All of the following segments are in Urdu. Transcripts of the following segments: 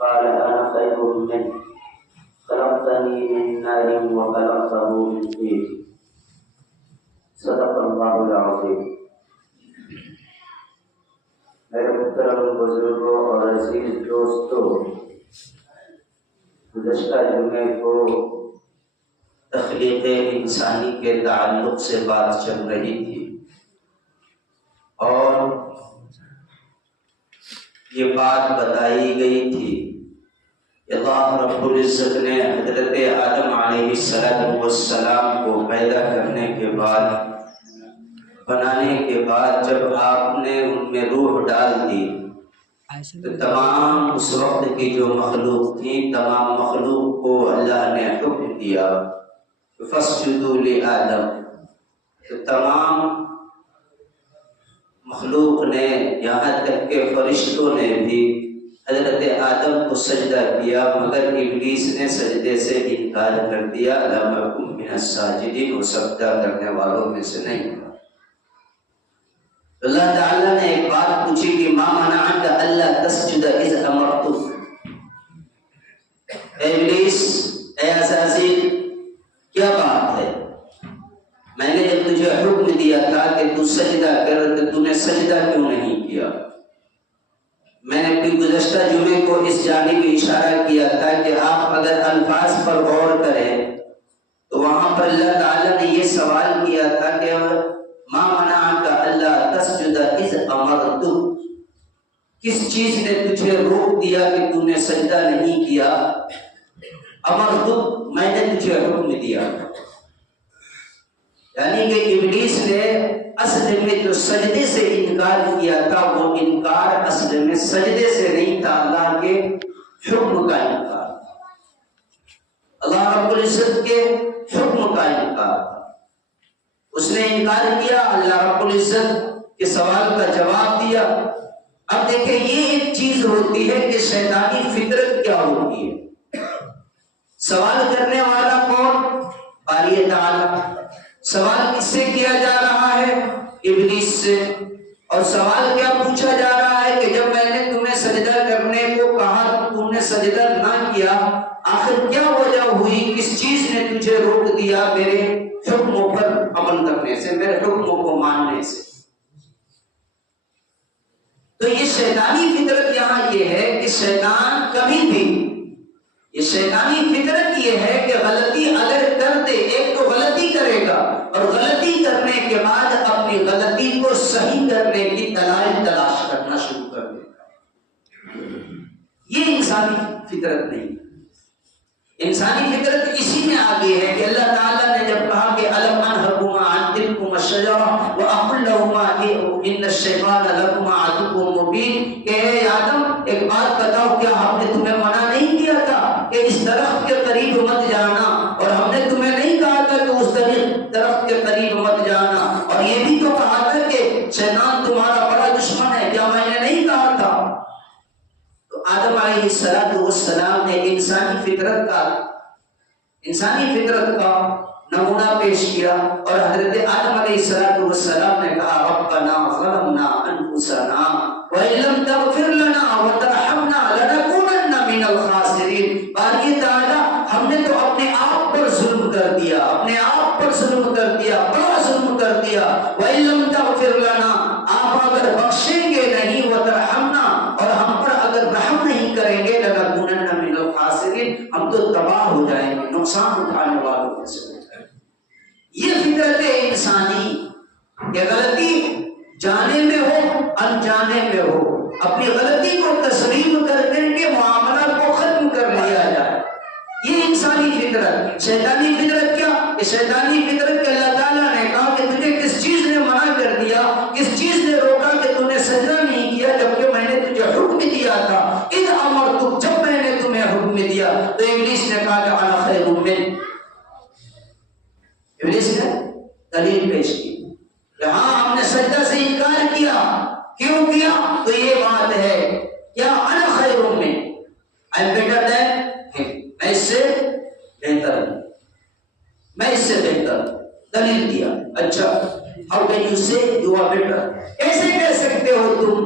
قال أنا خير منه خلقتني من نار وخلقته من طين صدق اللہ العظیم۔ میرے محترم بزرگوں اور عزیز دوستوں، گزشتہ جمعے کو تخلیق انسانی کے تعلق سے بات چل رہی تھی اور یہ بات بتائی گئی تھی کہ اللہ رب العزت نے حضرت آدم علیہ السلام کو پیدا کرنے کے بعد، بنانے کے بعد، جب آپ نے ان میں روح ڈال دی تو تمام اس وقت کی جو مخلوق تھی، تمام مخلوق کو اللہ نے حکم دیا فَاسْجُدُوا لِآدَمَ، تو تمام مخلوق نے، یہاں تک کہ فرشتوں نے بھی حضرت آدم کو سجدہ کیا، مگر ابلیس نے سجدے سے انکار کر دیا، لَمْ أَكُن مِّنَ السَّاجِدِينَ، وہ سجدہ کرنے والوں میں سے نہیں ہوا۔ اللہ تعالیٰ نے ایک بات پوچھی کہ مَا مَنَعَكَ أَلَّا تَسْجُدَ إِذْ أَمَرْتُكَ، اے ابلیس، اے عزازیل، کیا بات ہے؟ میں نے جب تجھے حکم دیا تھا کہ تو سجدہ کر تو تو نے سجدہ کیوں نہیں کیا؟ میں نے پھر گزشتہ جمعے کو اس جانب اشارہ کیا تھا کہ آپ اگر الفاظ پر غور کریں تو وہاں پر اللہ تعالیٰ نے یہ سوال کیا تھا کہ مَا مَنَعَكَ أَلَّا تَسْجُدَ إِذْ أَمَرْتُكَ، کس چیز نے تجھے روک دیا کہ تو نے سجدہ نہیں کیا؟ امرتک، میں نے تجھے حکم دیا۔ یعنی کہ ابلیس نے اصل میں جو سجدے سے انکار کیا تھا، وہ انکار اصل میں سجدے سے نہیں تھا، اللہ کے حکم کا انکار، اللہ رب العزت کے حکم کا انکار تھا۔ اس نے انکار کیا، اللہ رب العزت کے سوال کا جواب دیا۔ اب دیکھیں، یہ ایک چیز ہوتی ہے کہ شیطانی فطرت کیا ہوتی ہے۔ سوال کرنے والا کون؟ باری تعالیٰ۔ سوال کس سے کیا جا رہا ہے؟ ابلیس سے۔ اور سوال کیا پوچھا جا رہا ہے کہ جب میں نے تمہیں سجدہ کرنے کو کہا تو تم نے سجدہ نہ کیا، آخر کیا وجہ ہوئی؟ کس چیز نے تجھے روک دیا میرے حکموں پر عمل کرنے سے، میرے حکموں کو ماننے سے؟ تو یہ شیطانی فطرت یہاں یہ ہے کہ شیطان کبھی بھی، یہ شیطانی فطرت یہ ہے کہ غلطی اگر کر دے، ایک تو غلطی کرے گا اور غلطی کرنے کے بعد اپنی غلطی کو صحیح کرنے کی دلائل تلاش کرنا شروع کر دے گا۔ یہ انسانی فطرت نہیں۔ انسانی فطرت اسی میں آگے ہے کہ اللہ تعالیٰ نے جب کہا کہ أَلَمْ أَنْهَكُمَا عَنْ تِلْكُمَا الشَّجَرَةِ وَأَقُلْ لَهُمَا إِنَّ الشَّيْطَانَ لَكُمَا عَدُوٌّ مُّبِينٌ، کہ اے آدم، ایک بات بتاؤ، کیا ہم نے تمہیں منع نہیں کیا تھا کہ اس درخت کے قریب مت جانا؟ اور ہم نے تمہیں نہیں کہا تھا کہ اس درخت کے قریب مت جانا؟ اور یہ بھی تو کہا تھا کہ شیطان تمہارا بڑا دشمن ہے، کیا میں نے نہیں کہا تھا؟ تو آدم علیہ السلام نے انسانی فطرت کا نمونہ پیش کیا، اور حضرت آدم علیہ السلام نے کہا ربنا ظلمنا انفسنا وَإِن لَّمْ تَغْفِرْ لَنَا وَتَرْحَمْنَا لَنَكُونَنَّ مِنَ الْخَاسِرِينَ۔ باری تعالیٰ، ہم نے تو اپنے آپ پر ظلم کر دیا، اپنے آپ پر ظلم کر دیا، بڑا ظلم کر دیا۔ وَإِن لَّمْ تَغْفِرْ لَنَا، آپ اگر بخشیں گے نہیں، وَتَرْحَمْنَا، اور ہم پر اگر رحم نہیں کریں گے، لَنَكُونَنَّ مِنَ الْخَاسِرِينَ، ہم تو تباہ ہو جائیں گے، نقصان اٹھانے والوں میں سے ہو جائیں گے۔ یہ فطرت انسانی کہ غلطی جانے میں ہو انجانے میں ہو، اپنی غلطی کو تسلیم کر کے معاملہ کو ختم کر لیا جائے، یہ انسانی فطرت۔ شیطانی فطرت کیا؟ کہ شیطانی فطرت کہ اللہ تعالیٰ نے کہا کہ تجھے کس چیز نے منع کر دیا، کس چیز نے روکا کہ تو نے سجدہ نہیں کیا، جبکہ میں نے تجھے حکم دیا تھا اذ امرتک، جب میں نے تمہیں حکم دیا۔ تو ابلیس نے کہا کہ انا خیر منہ، ابلیس نے دلیل پیش کی کہ ہاں ہم نے سجدہ سے انکار کیا، کیوں کیا؟ تو یہ بات ہے کیا انا خیر منہ، I am better than him، میں اس سے بہتر ہوں، میں اس سے بہتر ہوں۔ دلیل دیا۔ اچھا، how can you say you are better؟ کیسے کہہ سکتے ہو تم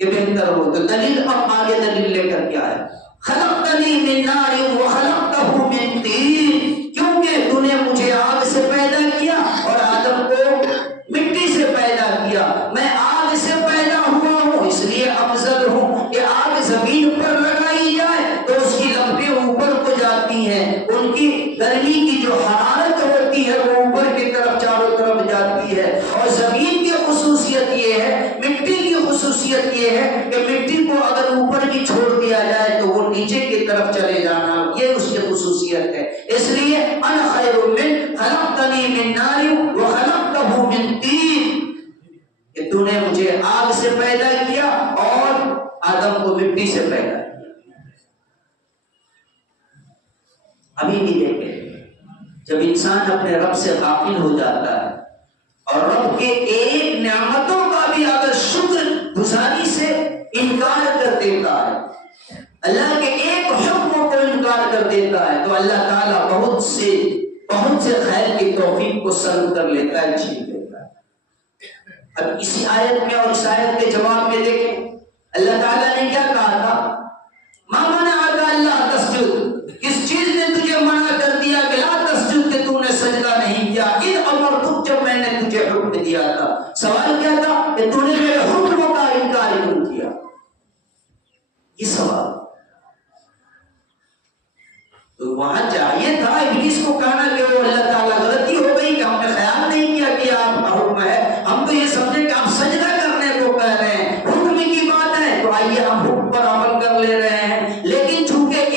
کہ بہتر ہو. تو دلیل اب آگے دلیل لے کر کے آیا خلقتنی من نار وخلقتہ من طین، کیونکہ تو نے مجھے آگ سے پیدا کیا اور آدم کو مٹی سے پیدا کیا. میں آگ سے پیدا ہوا ہوں اس لیے افضل ہوں کہ آگ زمین پر لگائی جائے تو اس کی لپٹیں اوپر کو جاتی ہیں، ان کی گرمی کی جو حرارت ہوتی ہے وہ اوپر کی طرف چاروں طرف جاتی ہے. اور زمین کی خصوصیت یہ ہے، مٹی کی خصوصیت یہ ہے کہ مٹی کو اگر اوپر کی چھوڑ دیا جائے تو وہ نیچے کی طرف چلے جانا، یہ اس کی خصوصیت ہے. اس لیے انا خیر من خلقتنی من نار وخلقتہ من طین، کہ تو نے مجھے آگ سے پیدا کیا اور آدم کو مٹی سے پیدا کیا. ابھی بھی دیکھیں جب انسان اپنے رب سے غافل ہو جاتا ہے اور رب کے ایک نعمتوں کا بھی اگر شکر گزاری سے انکار کر دیتا ہے، اللہ کے ایک حکم کو انکار کر دیتا ہے، تو اللہ تعالیٰ بہت سے خیر کی توفیق کو سلب کر لیتا ہے، چھین لیتا ہے. اب اسی آیت میں اور اس آیت کے جواب میں دیکھیں اللہ تعالیٰ نے کیا کہا تھا، ما منعک اللہ تسجد، کس چیز نے تجھے منع کر دیا کہ لا تسجد کہ تو نے سجدہ نہیں کیا، اذ امرتک جب میں نے تجھے حکم دیا تھا. سوال کیا تھا کہ تو نے میرے حکم کا انکار کیوں کیا، یہ سوال. تو وہاں چاہیے تھا ابلیس کو کہنا کہ وہ اللہ تعالیٰ غلطی ہو گئی کہ ہم نے خیال نہیں کیا کہ آپ کا حکم ہے، ہم تو یہ سمجھے کہ آپ سجدہ کرنے کو کہہ رہے ہیں، حکم کی بات ہے تو آئیے ہم حکم پر عمل کر لے رہے ہیں. لیکن چونکہ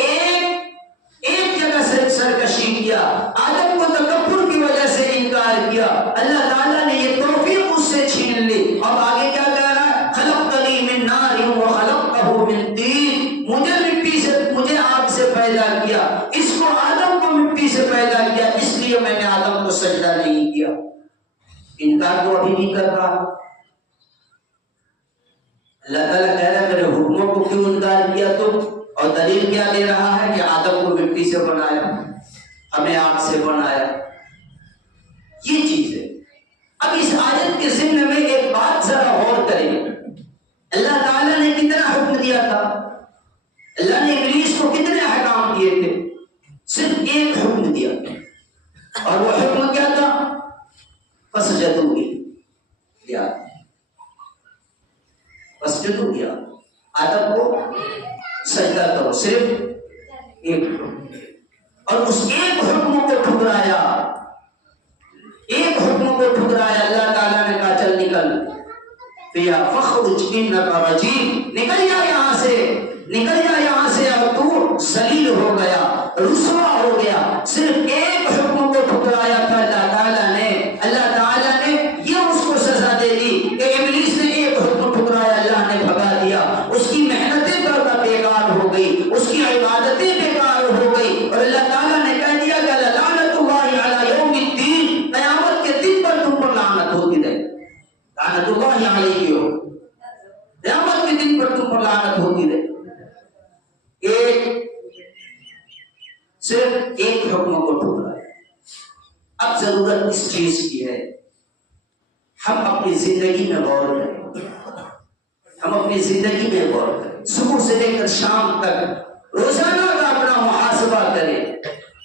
ایک جگہ سے سرکشی کیا، آدم کو تکبر کی وجہ سے انکار کیا، اللہ تعالیٰ نے یہ توفیق اس سے چھین لی. اب آگے کیا کہہ رہا ہے، خلقتنی من نار وخلقتہ من طین، مجھے آگ سے پیدا کیا، اس کو آدم کو مٹی سے پیدا کیا، اس لیے میں نے آدم کو سجدہ نہیں کیا. انکار تو ابھی نہیں کر رہا. اللہ تعالیٰ کہہ رہا ہے میرے حکموں کو کیوں انکار کیا تم، اور دلیل کیا دے رہا ہے کہ آدم کو مٹی سے بنایا، ہمیں آگ سے بنایا. یہ چیز ہے. اب اس آیت کے ضمن میں ایک بات ذرا غور کریں، اللہ تعالیٰ نے کتنا حکم دیا تھا، اللہ نے ابلیس کو کتنے احکام دیے تھے، صرف ایک حکم دیا اور وہ حکم کیا تھا، فسجدوا یا فسجدوا یا آدم کو سجدہ کرو، صرف ایک حکم. اور اس ایک حکم کو ٹھکرایا، ایک حکم کو ٹھکرایا. اللہ تعالیٰ نے کہا چل نکل، فیہا فخرج انک رجیم، نکل جا یہاں سے، نکل جا یہاں سے، اور تو ذلیل ہو گیا، رسوا ہو گیا. صرف ایک حکم کو ٹھکرایا تھا اللہ تعالیٰ نے. اللہ تعالیٰ نے یہ اس کو سزا دے دی کہ ابلیس نے ایک حکم ٹھکرایا، اللہ نے بھگا دیا، اس کی محنتیں کرنا بیکار ہو گئی، اس کی عبادتیں بیکار ہو گئی، اور اللہ تعالیٰ نے کہہ دیا کہ لعنت اللہ علی یوم الدین، قیامت کے دن پر تم پر لعنت ہوتی رہے، لعنت اللہ علیہ، قیامت کے دن پر تم پر لعنت ہوتی رہے. صرف ایک حکم کو ٹھکرایا. اب ضرورت اس چیز کی ہے ہم اپنی زندگی میں غور کریں، ہم اپنی زندگی میں غور کریں، صبح سے لے کر شام تک روزانہ کا اپنا محاسبہ کریں.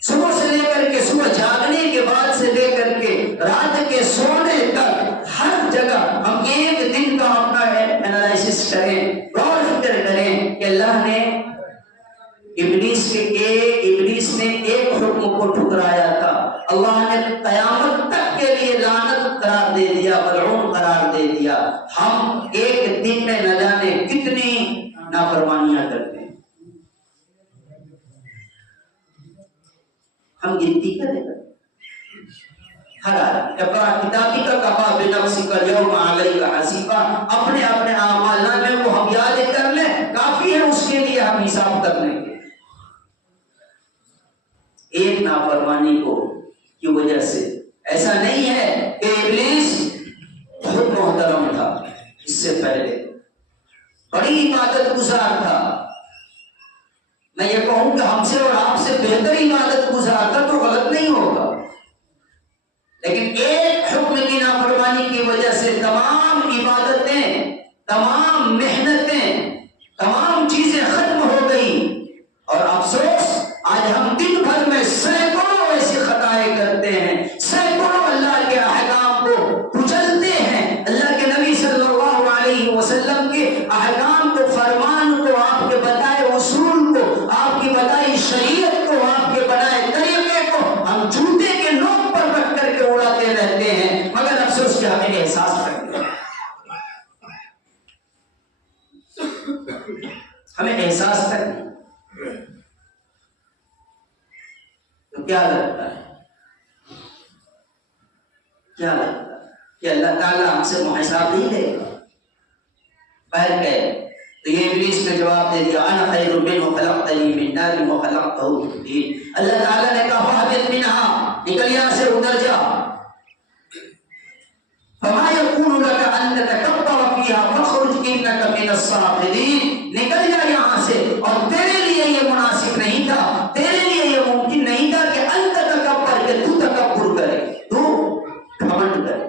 صبح سے لے کر کے صبح جاگنے کے بعد سے لے کر کے رات کے سونے تک ہر جگہ ہم ایک دن کا اپنا انالائسس کریں، غور فکر کریں کہ اللہ نے ابلیس نے ایک حکم کو ٹھکرایا تھا، اللہ نے قیامت تک کے لیے لعنت قرار دے دیا، ملعون قرار دے دیا. ہم ایک دن میں نہ جانے کتنی نافرمانیاں کرتے ہیں. ہم گنتی کریں ہر آدمی اقرا کتابی کا کفا بنفسک اليوم علیک حسیبا، اپنے اپنے اعمال نامے کو ہم یاد کر لیں، کافی ہے اس کے لیے ہم حساب کر لیں گے. ایک نافرمانی کی وجہ سے ایسا نہیں ہے کہ ابلیس بہت محترم تھا، اس سے پہلے بڑی عبادت گزار تھا. میں یہ کہوں کہ ہم سے اور آپ سے بہتر عبادت گزار تھا تو غلط نہیں ہوگا، لیکن ایک حکم کی نافرمانی کی وجہ سے تمام عبادتیں، تمام محنتیں ہمیں احساس تک نہیں. تو کیا لگتا ہے کہ اللہ تعالیٰ ہم سے محاسبہ نہیں لے گا؟ پہل گئے تو یہ ابلیس نے جواب دے دیا انا خیر منہ خلقتنی من نار وخلقتہ من طین. اللہ تعالیٰ نے کہا فاہبط منہا، نکل یہاں سے، اتر جا. فما یکون لک ان تتکبر فیہا فاخرج انک من الصاغرین. نکل جا یہاں سے، اور تیرے لیے یہ مناسب نہیں تھا، تیرے لیے یہ ممکن نہیں تھا کہ ان تتکبر، کہ تو تکبر کرے، تو گھمنڈ کرے.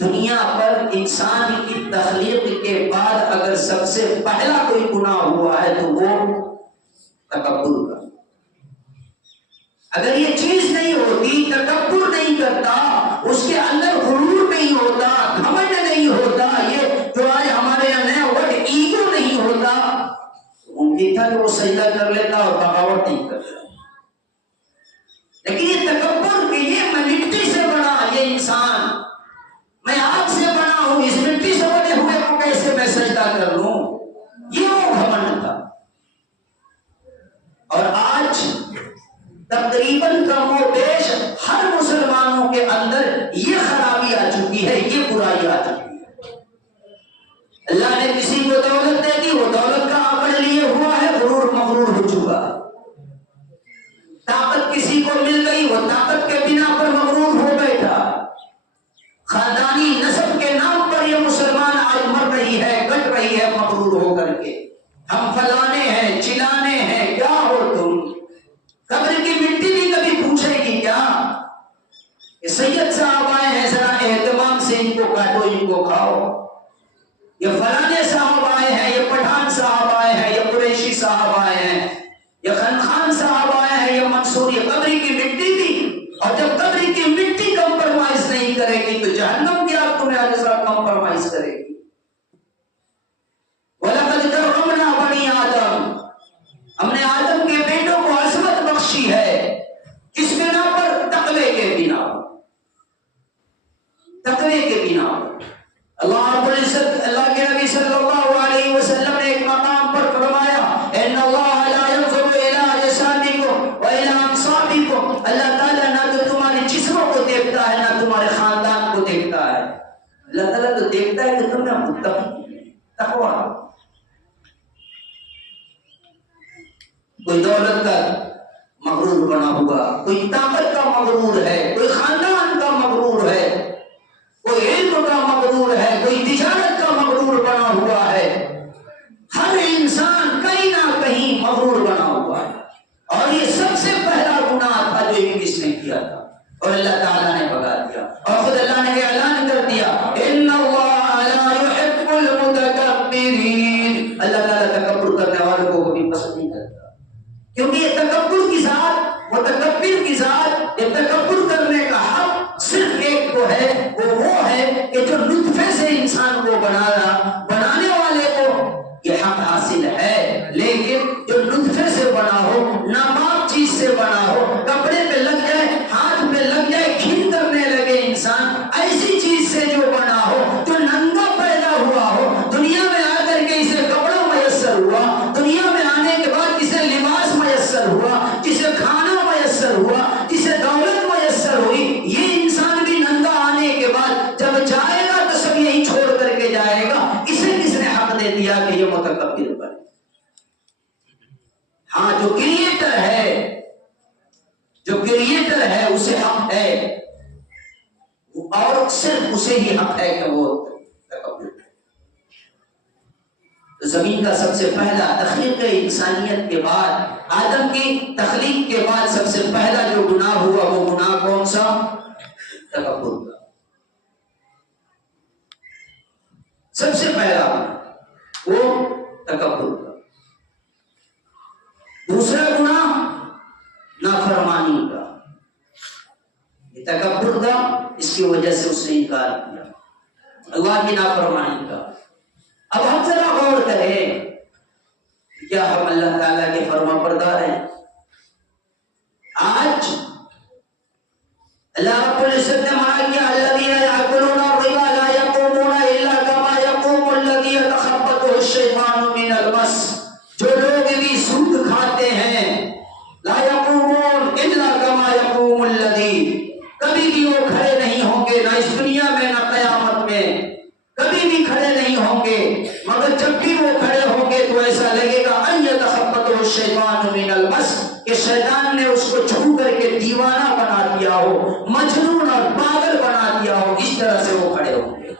دنیا پر انسان کی تخلیق کے بعد اگر سب سے پہلا کوئی گناہ ہوا ہے تو وہ تکبر کا. اگر یہ چیز نہیں ہوتی، تکبر نہیں کرتا، اس کے اندر غرور نہیں ہوتا، گھمنڈ نہیں ہوتا، یہ جو آج ہمارے یہاں نیا ورڈ ایگو نہیں ہوتا، ممکن تھا کہ وہ سجدہ کر لیتا اور بغاوت نہیں کرتا. لیکن یہ تکبر کہ یہ میں مٹی سے بنا، یہ انسان میں آگ سے بنا ہوں، اس مٹی سے بنے ہوئے کو کیسے میں سجدہ کر لوں، یہ وہ گھمنڈ تھا. اور آج تقریباً کم و بیش ہر مسلمانوں کے اندر یہ خرابی آ چکی ہے، یہ برائی آ چکی ہے. اللہ نے کسی کو دولت دے دی، وہ دولت کا اپنے لیے ہوا ہے، غرور مغرور ہو چکا. طاقت کسی کو مل گئی، وہ طاقت کے بنا پر مغرور ہو بیٹھا. خاندانی نسب کے نام پر یہ مسلمان آج مر رہی ہے، کٹ رہی ہے مغرور ہو کر کے. ہم فلانے ہیں، چلانے ہیں، کیا ہو تم؟ قبر کی مٹی بھی کبھی پوچھے گی کیا کہ سید صاحب آئے ہیں، ذرا اہتمام سے ان کو کاٹو، ان کو کھاؤ. یہ فلانے صاحب آئے ہیں، یہ پٹھان صاحب آئے ہیں، یہ قریشی صاحب آئے ہیں، یہ خان صاحب آئے ہیں، یہ منصور. یہ قبر کی مٹی تھی. اور جب قبر کی مٹی کمپرومائز نہیں کرے گی تو جہنم کی آگ تمہیں آگے ساتھ کمپرومائز کرے گی. وَلَقَدْ كَرَّمْنَا بَنِي آدم، ہم نے آدم کے بیٹوں کو عظمت بخشی ہے. کس بنا پر؟ تقوی کے بنا پر. تقوی کے بنا پر. اللہ رب العزت، اللہ کے نبی صلی اللہ علیہ وسلم نے ایک مقام پر فرمایا ان اللہ لا ينظر الى اجسامكم والى انصابكم. اللہ تعالیٰ نہ تو تمہارے جسموں کو دیکھتا ہے، نہ تمہارے خاندان کو دیکھتا ہے. اللہ تعالیٰ تو دیکھتا ہے کہ تم نے متقی تقوی. کوئی دولت کا مغرور بنا ہوا، کوئی طاقت کا مغرور ہے، کوئی خاندان کا مغرور ہے، کوئی علم کا مغرور ہے، کوئی تجارت کا مغرور بنا ہوا ہے. ہر انسان کہیں نہ کہیں مغرور بنا ہوا ہے. اور یہ سب سے پہلا گناہ تھا جو ابلیس نے کیا تھا، اور اللہ تعالیٰ نے بگا دیا. اور خود اللہ نے اعلان کر دیا ان اللہ لا يحب المتکبرین. اللہ تعالیٰ تکبر کرنے والوں کو کبھی پسند نہیں کرتا، کیونکہ یہ تکبر کی ذات، متکبر کی ذات، یہ تکبر کرنے کا حق صرف ایک کو ہے، وہ ہے کہ جو نطفے سے انسان کو بنانے والے کو یہ حق حاصل ہے. لیکن جو نطفے سے بنا ہو، ناپاک چیز سے بنا ہو، کپڑے پہ لگ جائے، ہاتھ پہ لگ جائے، کھین کرنے لگے انسان، ایسی چیز سے جو بنا ہو، جو ننگا پیدا ہوا ہو، دنیا میں آ کر کے اسے کپڑا میسر ہوا، دنیا میں آنے کے بعد اسے لباس میسر ہوا، جسے کھانا میسر ہوا، جسے دولت میسر ہوئی، یہ انسان بھی ننگا آنے کے بعد جب جائے گا تو سب یہی چھوڑ کر کے جائے گا. اسے کس نے حق دے دیا کہ یہ متکبر بنے؟ ہاں جو کریٹر ہے اسے حق ہے، اور صرف اسے ہی حق ہے کہ وہ تکبر کرے. زمین کا سب سے پہلا تخلیق انسانیت کے بعد، آدم کی تخلیق کے بعد سب سے پہلا جو گناہ ہوا وہ گناہ کون سا؟ تکبر کا. سب سے پہلا وہ تکبر کا. دوسرا گناہ نافرمانی کا. یہ تکبر کا، اس کی وجہ سے اس نے انکار کیا اللہ کی نافرمانی کا. اب ہم ذرا غور کریں، کیا ہم اللہ تعالیٰ کے فرما بردار ہیں؟ آج اللہ رب العزت نے منع کیا الذین یأکلون الربا لا یقومون الا کما یقوم الذی یتخبطہ الشیطان الشیطان من المس، جو لوگ بھی سود کھاتے ہیں، لا یقومون الا کما یقوم الذی، کبھی بھی وہ کھڑے نہیں ہوں گے، نہ اس دنیا میں نہ قیامت میں کبھی بھی کھڑے نہیں ہوں گے، مگر جب بھی وہ کھڑے ہوں گے تو ایسا لگے گا ان یتخبطہ الشیطان من المس، کہ شیطان نے اس کو چھو کر کے دیوانہ بنا دیا ہو، مجنون اور پاگل بنا دیا ہو، اس طرح سے وہ کھڑے ہوں گے۔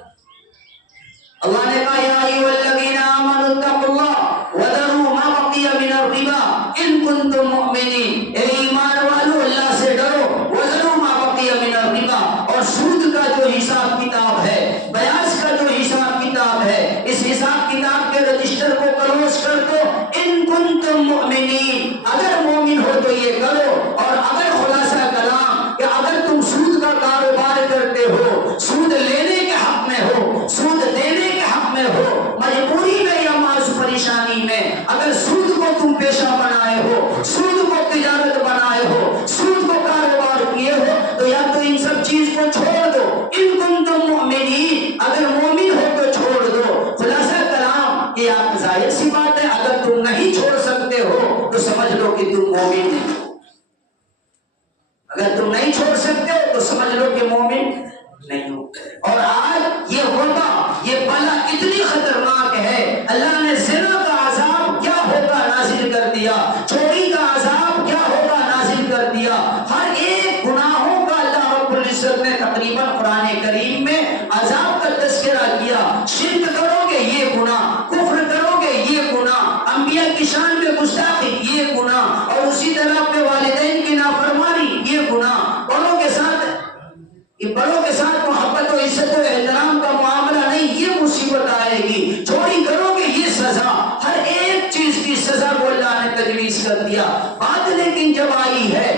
اللہ نے کہا یا ایھا الذین آمنوا اتقوا اللہ وذروا ما بقی من الربا ان کنتم مؤمنین، اے ایمان والو اللہ سے ڈرو، وذروا ما بقی من الربا، اور سود کا جو حساب کتاب ہے، بیاض کا جو حساب کتاب ہے، اس حساب کتاب کے رجسٹر کو کلوز کر دو، ان کنتم مؤمنین، اگر مومن ہو تو یہ کرو۔ اور اگر خلاصہ کلام کہ اگر تم سود کا کاروبار کرتے ہو، سود لینے کے حق میں ہو، سود دینے کے حق میں ہو، مجبوری میں یا معاذ پریشانی میں، اگر سود کو تم پیشہ بنائے ہو، سود کو تجارت بنائے ہو، سود کو کاروبار کیے ہو، تو یا تو ان سب چیز کو چھوڑ دو، ان کنتم مؤمنین، اگر مومن ہو تو چھوڑ دو۔ خلاصہ کلام یہ آپ ظاہر سی بات ہے، اگر تم نہیں چھوڑ سکتے ہو تو سمجھ لو کہ تم مومن نہیں ہو، اگر تم نہیں چھوڑ سکتے ہو تو سمجھ لو کہ مومن نہیں ہو۔ اور آج یہ وبا، یہ بلا اتنی خطرناک ہے، اللہ نے زنا کا عذاب کیا ہوگا نازل کر دیا، چوری کا عذاب کیا ہوگا نازل کر دیا، ہر ایک گناہوں کا اللہ رب العزت نے تقریباً قرآن کریم میں عذاب کا تذکرہ کیا۔ شرک کرو گے یہ گناہ، کفر کرو گے یہ گناہ، انبیاء کی شان میں گستاخی یہ گناہ، اور اسی طرح اپنے والدین کی نافرمانی یہ گناہ، بڑوں کے ساتھ محبت و عزت و احترام کا معاملہ نہیں، یہ مصیبت آئے گی، چوری کرو گے یہ سزا، ہر ایک چیز کی سزا کو اللہ نے تجویز کر دیا۔ بات لیکن جب آئی ہے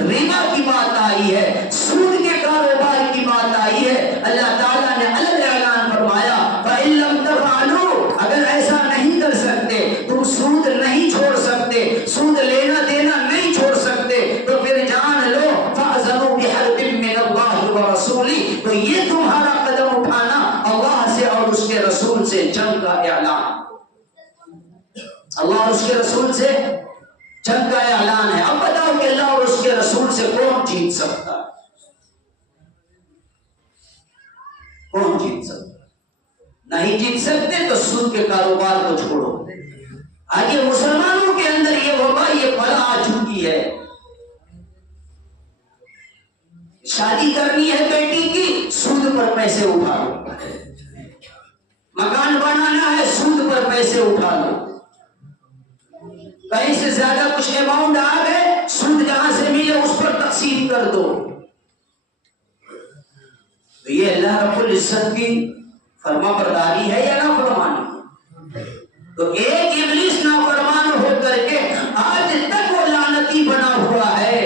ربا کی بات آئی ہے، سود کے کاروبار کی بات آئی ہے، اللہ تعالیٰ نے علی اعلان فرمایا فَإِن لَّمْ تَفْعَلُوا، اگر ایسا نہیں کر سکتے، تم سود نہیں چھوڑ سکتے، سود لینا دینا نہیں چھوڑ سکتے، تو پھر جان لو فَأْذَنُوا بِحَرْبٍ مِّنَ اللَّهِ وَرَسُولِهِ، تو یہ تمہارا قدم اٹھانا اللہ سے اور اس کے رسول سے جنگ کا اعلان، اللہ اور اس کے رسول سے جنگ کا اعلان ہے۔ اب بتاؤ کہ اللہ اور اس کے رسول سے کون جیت سکتا ہے؟ کون جیت سکتا ہے؟ نہیں جیت سکتے تو سود کے کاروبار کو چھوڑو۔ آگے مسلمانوں کے اندر یہ وبا، یہ بلا آ چکی ہے، شادی کرنی ہے بیٹی کی، سود پر پیسے اٹھا لو، مکان بنانا ہے سود پر پیسے اٹھا لو، کہیں سے زیادہ کچھ اماؤنٹ آ گئے، سود جہاں سے ملے اس پر تقسیم کر دو۔ تو یہ اللہ رب العزت کی فرما برداری ہے یا نافرمانی؟ تو ایک ابلیس نافرمان ہو کر کے آج تک وہ لعنتی بنا ہوا ہے،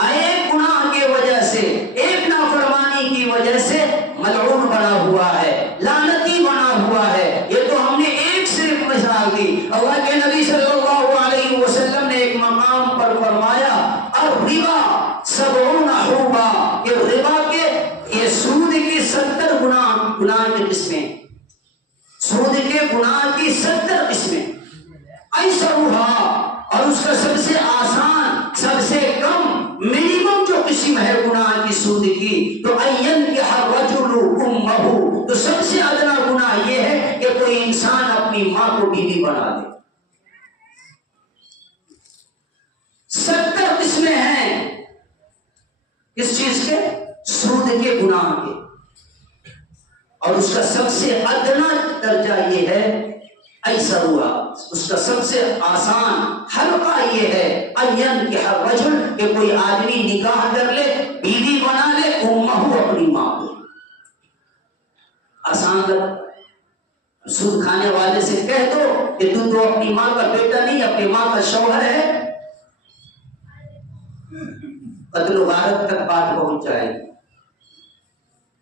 ایک گناہ کی وجہ سے، ایک نافرمانی کی وجہ سے ملعون بنا ہوا ہے، لعنتی بنا ہوا ہے۔ یہ تو ہم نے ایک صرف مثال دی۔ اللہ کے نبی صلی اللہ علیہ وسلم نے ایک مقام پر فرمایا الربا 70 حوبا، کہ ربا کے یہ سود کی 70 گناہ کی قسمیں، سود کے گناہ کی 70 قسمیں، ایسرھا، اور اس کا سب سے آسان، سب سے کم، منیمم جو قسم ہے گناہ کی سود کی، تو اینکح الرجل امہ، تو سب سے ادنا گناہ یہ ہے کہ کوئی انسان اپنی ماں کو بیوی بنا دے۔ 70 قسمیں ہیں کس چیز کے؟ سود کے گناہ کے، اور اس کا سب سے ادنا درجہ یہ ہے ایسرھا، اس کا سب سے آسان حلقہ یہ ہے اینکح الرجل، کہ کوئی آدمی نکاح کر لے، بیوی بنا لے امہ، اپنی ماں کو۔ آسان لگ، سود کھانے والے سے کہہ دو کہ تو اپنی ماں کا بیٹا نہیں، اپنی ماں کا شوہر ہے، قتل و غارت تک بات پہنچ جائے گی،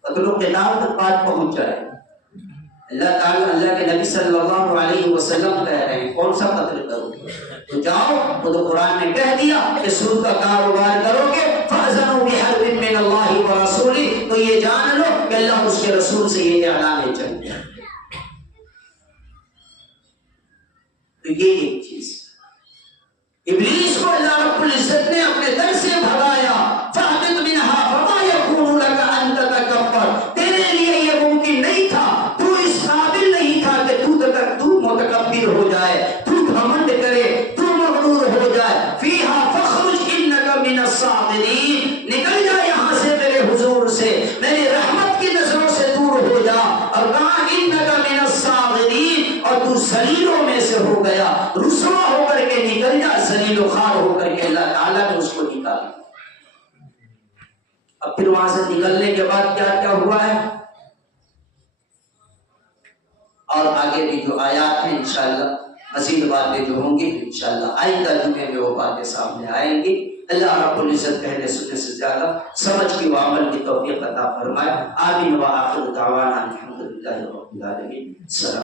قتل و قتال تک بات پہنچ جائے گی۔ اللہ تعالیٰ، اللہ کے نبی صلی اللہ علیہ وسلم کہہ رہے ہیں کون سا قتل کرو گے؟ تو جاؤ، وہ تو قرآن نے کہہ دیا کہ سود کا کاروبار کرو گے فَأْذَنُوا بِحَرْبٍ مِّنَ اللَّهِ وَرَسُولِهِ، تو یہ جان لو کہ اللہ اس کے رسول سے یہ اعلان چل گیا. تو یہ ایک چیز. ابلیس کو اللہ رب العزت نے اپنے در سے بھگایا. فَاهْبِطْ مِنْهَا فَمَا يَكُونُ لَكَ أَن تَتَكَبَّرَ. تیرے لیے یہ ممکن نہیں تھا، تو اس قابل نہیں تھا کہ تو متکبر ہو جائے، تو گھمنڈ کرے، تو مغرور ہو جائے. فِيهَا فَاخْرُجْ إِنَّكَ مِنَ الصَّاغِرِينَ. نکل جا یہاں سے میرے حضور سے، میری رحمت کی نظروں سے دور ہو جا. اور کہا إِنَّكَ مِنَ الصَّاغِرِينَ، اور تو ذلیلوں میں سے ہو گیا. رسوا ہو کر کے نکل جا، ذلیل و خوار ہو کر کے اللہ تعالیٰ نے اس کو نکالا. اب پھر وہاں سے نکلنے کے بعد کیا کیا ہوا ہے، اور آگے بھی جو آیات ہیں انشاءاللہ مزید باتیں جو ہوں گی انشاءاللہ آئندہ جمعے میں وہ باتیں سامنے آئیں گی. اللہ رب العزت کہنے سننے سے زیادہ سمجھ کی و عمل کی توفیق عطا فرمائے. آمین و آخر دعوانا الحمدللہ رب العالمین.